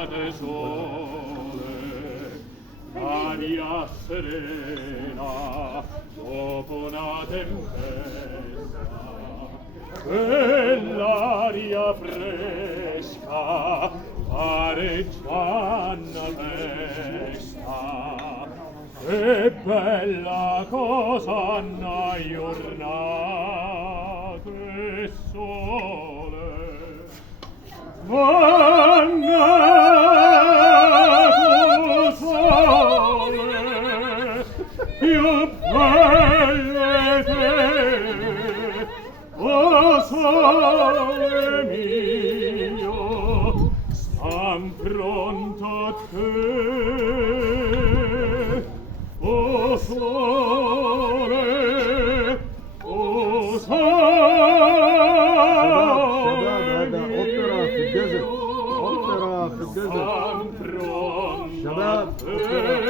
d'estate sole, aria serena dopo una tempesta, e l'aria fresca pare già una festa. Che bella cosa una giornata e sole, mannato sole, più belle te, o sole mio, stan pronto a te, o sole, o شباب، هذا اوبرا في الجزر، اوبرا في الجزر. شباب، اوبرا.